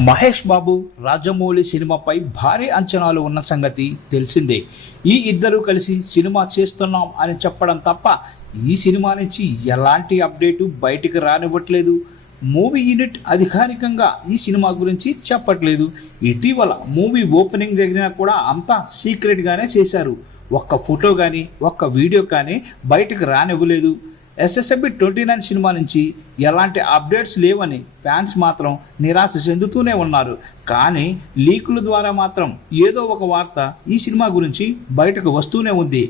మహేష్ బాబు రాజమౌళి సినిమాపై భారీ అంచనాలు ఉన్న సంగతి తెలిసిందే. ఈ ఇద్దరు కలిసి సినిమా చేస్తున్నాం అని చెప్పడం తప్ప ఈ సినిమా నుంచి ఎలాంటి అప్డేటు బయటికి రానివ్వట్లేదు. మూవీ యూనిట్ అధికారికంగా ఈ సినిమా గురించి చెప్పట్లేదు. ఇటీవల మూవీ ఓపెనింగ్ జరిగినా కూడా అంతా సీక్రెట్గానే చేశారు. ఒక్క ఫోటో కానీ ఒక్క వీడియో కానీ బయటికి రానివ్వలేదు. SSB 29 సినిమా నుంచి ఎలాంటి అప్డేట్స్ లేవని ఫ్యాన్స్ మాత్రం నిరాశ చెందుతూనే ఉన్నారు. కానీ లీకుల ద్వారా మాత్రం ఏదో ఒక వార్త ఈ సినిమా గురించి బయటకు వస్తూనే ఉంది.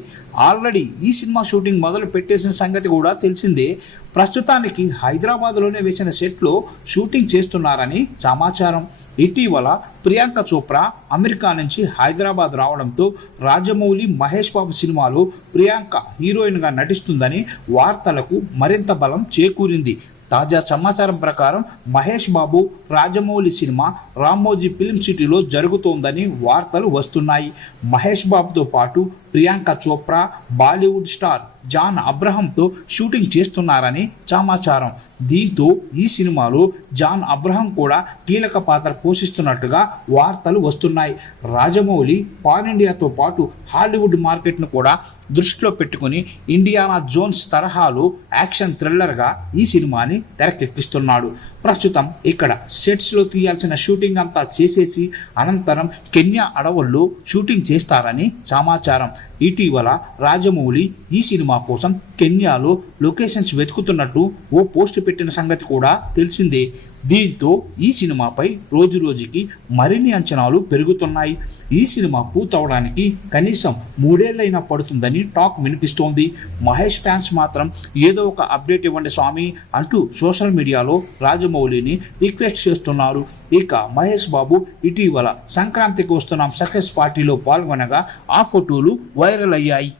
ఆల్రెడీ ఈ సినిమా షూటింగ్ మొదలు పెట్టేసిన సంగతి కూడా తెలిసిందే. ప్రస్తుతానికి హైదరాబాద్లోనే వేసిన సెట్లో షూటింగ్ చేస్తున్నారని సమాచారం. ఇటీవల ప్రియాంక చోప్రా అమెరికా నుంచి హైదరాబాద్ రావడంతో రాజమౌళి మహేష్ బాబు సినిమాలో ప్రియాంక హీరోయిన్గా నటిస్తుందని వార్తలకు మరింత బలం చేకూరింది. తాజా సమాచారం ప్రకారం మహేష్ బాబు రాజమౌళి సినిమా రామోజీ ఫిల్మ్ సిటీలో జరుగుతోందని వార్తలు వస్తున్నాయి. మహేష్ బాబుతో పాటు Priyanka Chopra Bollywood star John అబ్రహంతో షూటింగ్ చేస్తున్నారని సమాచారం. దీంతో ఈ సినిమాలో జాన్ అబ్రహం కూడా కీలక పాత్ర పోషిస్తున్నట్టుగా వార్తలు వస్తున్నాయి. రాజమౌళి పాన్ ఇండియాతో పాటు హాలీవుడ్ మార్కెట్ను కూడా దృష్టిలో పెట్టుకుని ఇండియానా జోన్స్ తరహాలో యాక్షన్ థ్రిల్లర్గా ఈ సినిమాని తెరకెక్కిస్తున్నాడు. ప్రస్తుతం ఇక్కడ సెట్స్లో తీయాల్సిన షూటింగ్ అంతా చేసేసి అనంతరం కెన్యా అడవుల్లో షూటింగ్ చేస్తారని సమాచారం. ఇటీవల రాజమౌళి ఈ సినిమా కోసం కెన్యాలో లొకేషన్స్ వెతుకుతున్నట్టు ఓ పోస్ట్ పెట్టిన సంగతి కూడా తెలిసిందే. దీంతో ఈ సినిమాపై రోజురోజుకి మరిన్ని అంచనాలు పెరుగుతున్నాయి. ఈ సినిమా పూర్తవడానికి కనీసం 3 ఏళ్లైనా పడుతుందని టాక్ వినిపిస్తోంది. మహేష్ ఫ్యాన్స్ మాత్రం ఏదో ఒక అప్డేట్ ఇవ్వండి స్వామి అంటూ సోషల్ మీడియాలో రాజమౌళిని రిక్వెస్ట్ చేస్తున్నారు. ఇక మహేష్ బాబు ఇటీవల సంక్రాంతికి వస్తున్నాం సక్సెస్ పార్టీలో పాల్గొనగా ఆ ఫోటోలు వైరల్ అయ్యాయి.